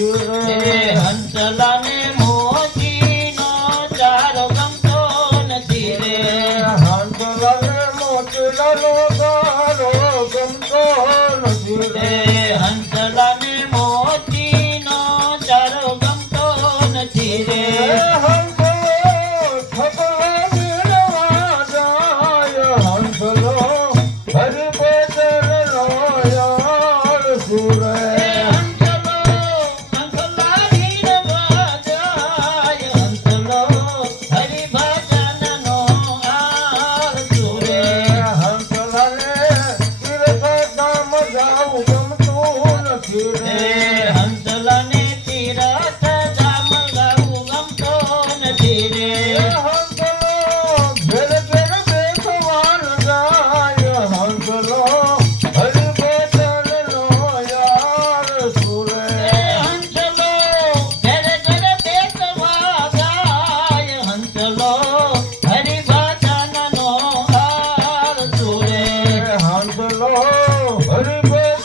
હંસલાને મોતી નો ચારો ગમતો નથી રે. હંસલાને મોતી નો ચારો ગમતો નથી રે. Lord, Lord, Lord,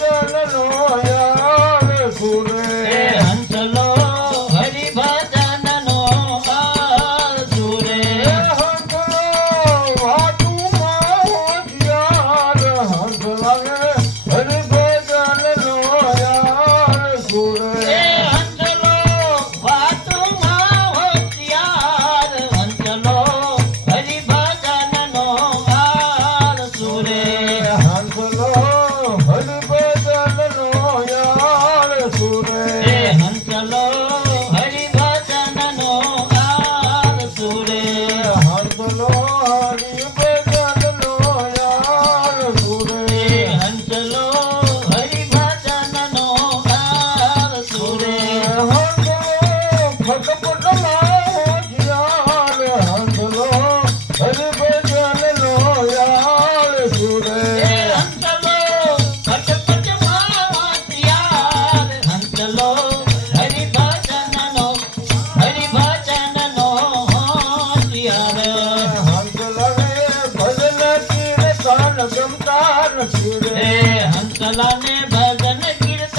सलाने भजन कीर्तन